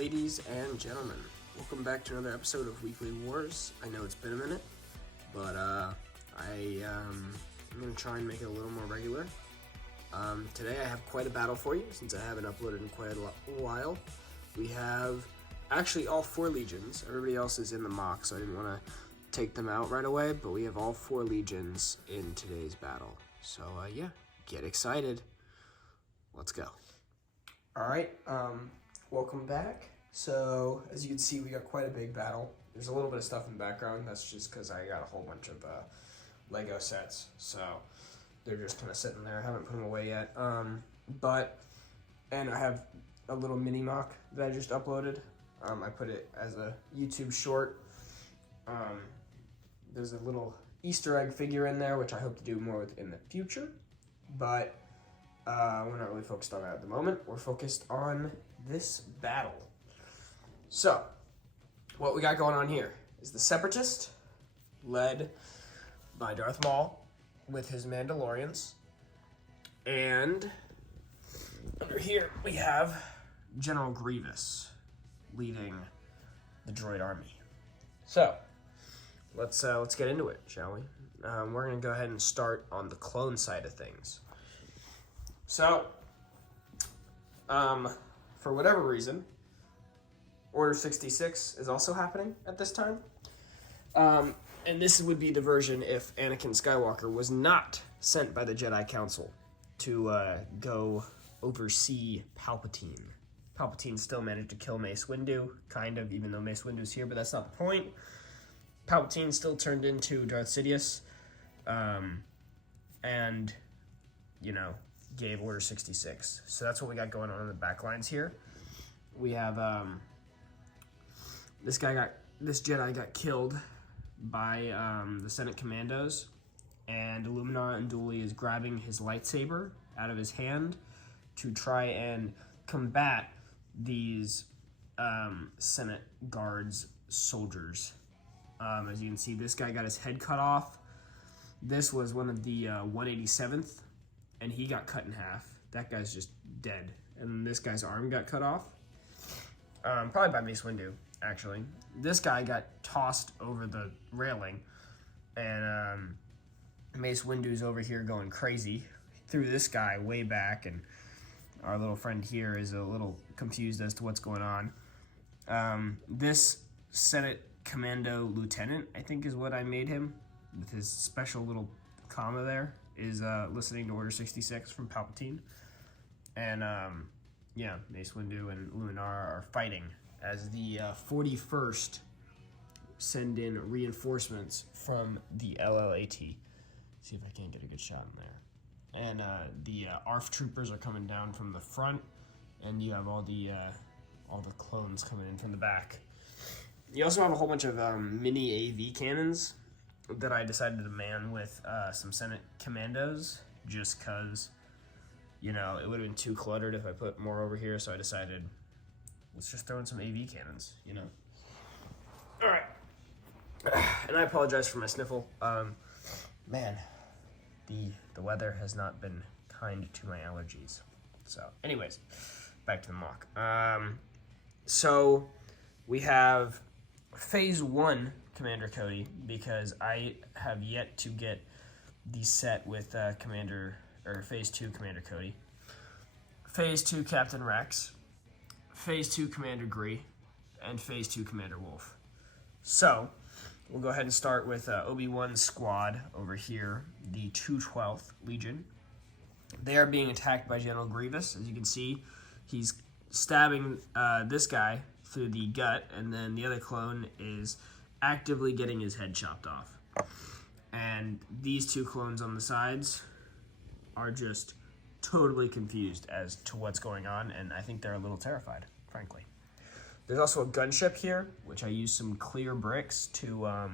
ladies and gentlemen. Welcome back to another episode of Weekly Wars. I know it's been a minute, but I'm going to try and make it a little more regular. Today I have quite a battle for you, since I haven't uploaded in quite a while. We have actually all 4 legions. Everybody else is in the mock, so I didn't want to take them out right away, but we have all 4 legions in today's battle. So yeah, get excited. Let's go. Alright, welcome back. So, as you can see, we got quite a big battle. There's a little bit of stuff in the background. That's just because I got a whole bunch of Lego sets. So, they're just kind of sitting there. I haven't put them away yet. And I have a little mini mock that I just uploaded. I put it as a YouTube short. There's a little Easter egg figure in there, which I hope to do more with in the future. But we're not really focused on that at the moment. We're focused on this battle. So, what we got going on here is the Separatist, led by Darth Maul with his Mandalorians. And under here we have General Grievous leading the droid army. So, let's get into it, shall we? We're going to go ahead and start on the clone side of things. So, for whatever reason, Order 66 is also happening at this time. And this would be the version if Anakin Skywalker was not sent by the Jedi Council to go oversee Palpatine. Palpatine still managed to kill Mace Windu, kind of, even though Mace Windu's here, but that's not the point. Palpatine still turned into Darth Sidious, and, you know, gave Order 66. So that's what we got going on in the back lines here. We have, this Jedi got killed by the Senate Commandos, and Illuminara Unduli is grabbing his lightsaber out of his hand to try and combat these Senate Guards soldiers. As you can see, this guy got his head cut off. This was one of the 187th, and he got cut in half. That guy's just dead. And this guy's arm got cut off. Probably by Mace Windu, actually. This guy got tossed over the railing, and Mace Windu's over here going crazy. Threw this guy way back, and our little friend here is a little confused as to what's going on. This Senate Commando Lieutenant, I think is what I made him, with his special little comma there, is listening to Order 66 from Palpatine. And yeah, Mace Windu and Illuminara are fighting as the 41st send in reinforcements from the LLAT. See if I can get a good shot in there. And the ARF troopers are coming down from the front, and you have all the clones coming in from the back. You also have a whole bunch of mini AV cannons that I decided to man with some Senate Commandos, just because, you know, it would have been too cluttered if I put more over here, so I decided, let's just throw in some AV cannons, you know. All right. And I apologize for my sniffle. Man, the weather has not been kind to my allergies. So, anyways, back to the mock. So, we have Phase 1 Commander Cody, because I have yet to get the set with Phase 2 Commander Cody. Phase 2 Captain Rex. Phase 2 Commander Gree. And Phase 2 Commander Wolf. So, we'll go ahead and start with Obi-Wan's squad over here, the 212th Legion. They are being attacked by General Grievous. As you can see, he's stabbing this guy through the gut, and then the other clone is actively getting his head chopped off. And these 2 clones on the sides are just totally confused as to what's going on, and I think they're a little terrified, frankly. There's also a gunship here, which I used some clear bricks to,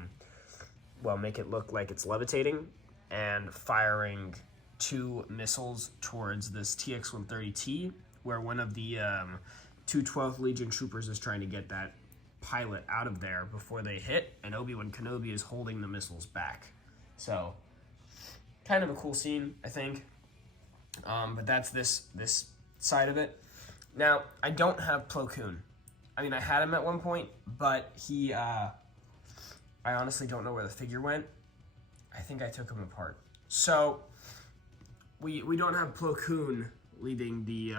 make it look like it's levitating, and firing 2 missiles towards this TX-130T, where one of the 212th Legion troopers is trying to get that pilot out of there before they hit, and Obi-Wan Kenobi is holding the missiles back. So, kind of a cool scene, I think. But that's this side of it. Now, I don't have Plo Koon. I mean, I had him at one point, but he, I honestly don't know where the figure went. I think I took him apart. So, we don't have Plo Koon leading the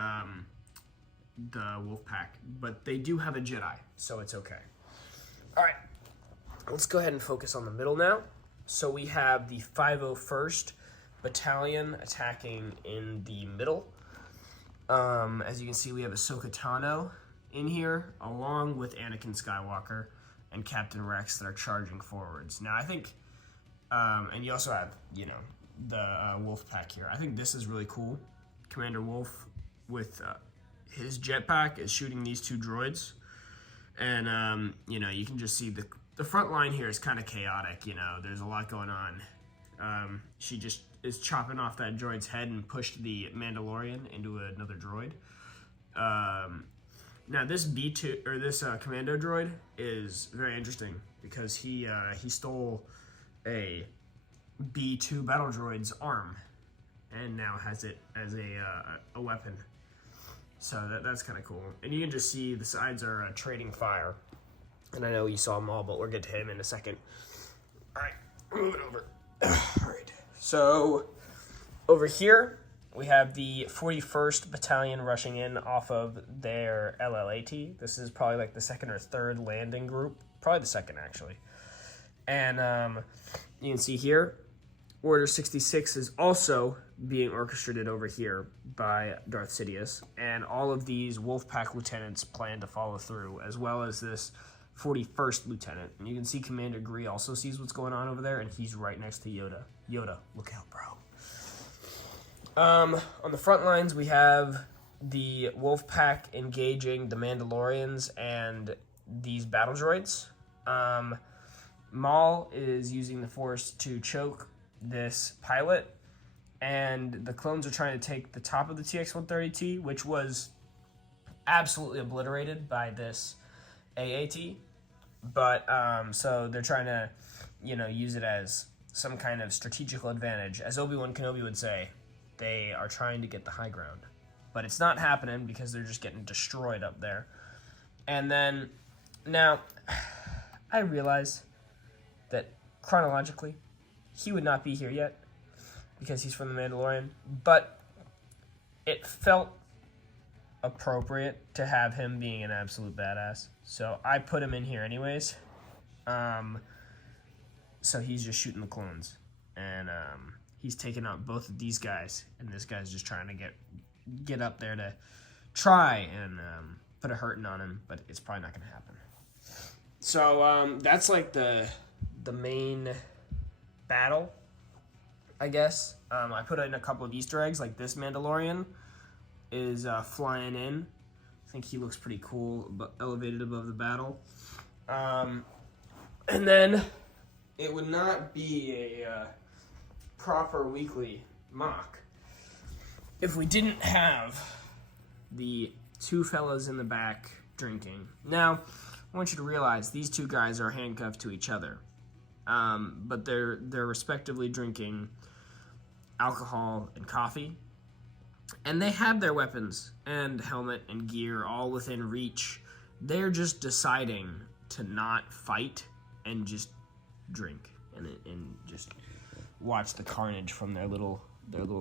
wolf pack, but they do have a Jedi, so it's okay. All right, let's go ahead and focus on the middle now. So we have the 501st Battalion attacking in the middle. As you can see, we have Ahsoka Tano in here, along with Anakin Skywalker and Captain Rex that are charging forwards. Now, I think, and you also have, the Wolf Pack here. I think this is really cool. Commander Wolf with his jetpack is shooting these two droids. And, you can just see the front line here is kind of chaotic, There's a lot going on. She just is chopping off that droid's head and pushed the Mandalorian into another droid. Now this B2 or this commando droid is very interesting because he stole a B2 battle droid's arm and now has it as a weapon. So that's kind of cool. And you can just see the sides are trading fire. And I know you saw them all, but we'll get to him in a second. All right, moving over. All right. So over here, we have the 41st Battalion rushing in off of their LLAT. This is probably like the second or third landing group. Probably the second, actually. And you can see here, Order 66 is also being orchestrated over here by Darth Sidious. And all of these Wolfpack lieutenants plan to follow through, as well as this 41st lieutenant. And you can see Commander Gree also sees what's going on over there, and he's right next to Yoda. Yoda, look out, bro. On the front lines, we have the Wolfpack engaging the Mandalorians and these battle droids. Maul is using the Force to choke this pilot, and the clones are trying to take the top of the TX-130T, which was absolutely obliterated by this AAT. But, so they're trying to, use it as some kind of strategical advantage. As Obi-Wan Kenobi would say, they are trying to get the high ground. But it's not happening because they're just getting destroyed up there. And then, now, I realize that chronologically, he would not be here yet because he's from The Mandalorian. But it felt appropriate to have him being an absolute badass. So I put him in here anyways. So he's just shooting the clones. And he's taking out both of these guys. And this guy's just trying to get up there to try and put a hurting on him. But it's probably not going to happen. So that's like the main battle, I guess. I put in a couple of Easter eggs, like this Mandalorian is flying in. I think he looks pretty cool, but elevated above the battle. And then it would not be a proper weekly mock if we didn't have the two fellas in the back drinking. Now, I want you to realize these two guys are handcuffed to each other, but they're respectively drinking alcohol and coffee. And they have their weapons and helmet and gear all within reach. They're just deciding to not fight and just drink and just watch the carnage from their little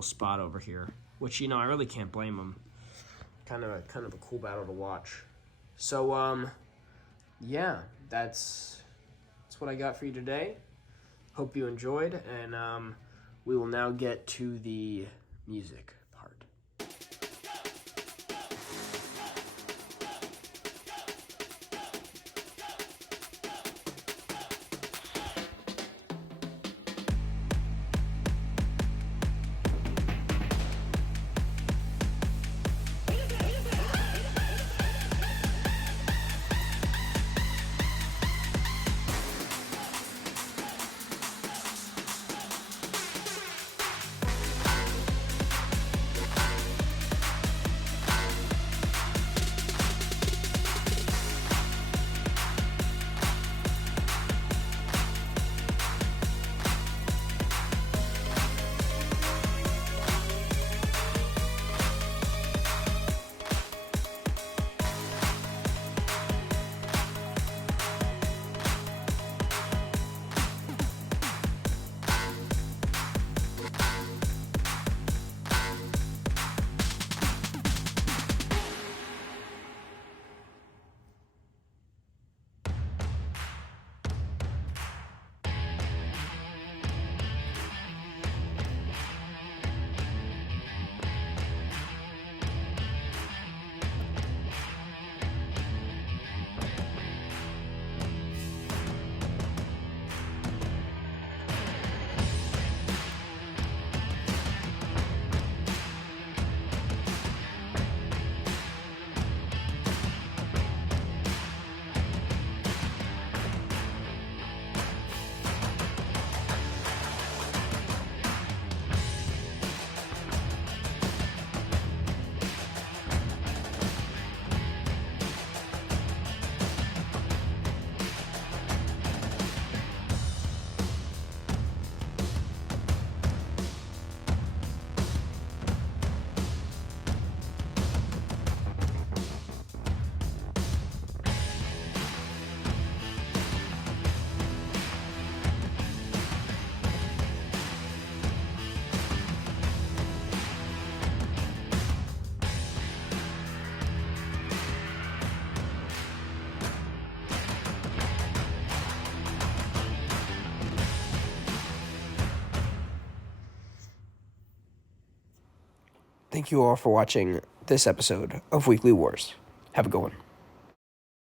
spot over here. Which, I really can't blame them. Kind of a cool battle to watch. So yeah, that's what I got for you today. Hope you enjoyed, and we will now get to the music part. Thank you all for watching this episode of Weekly Wars. Have a good one.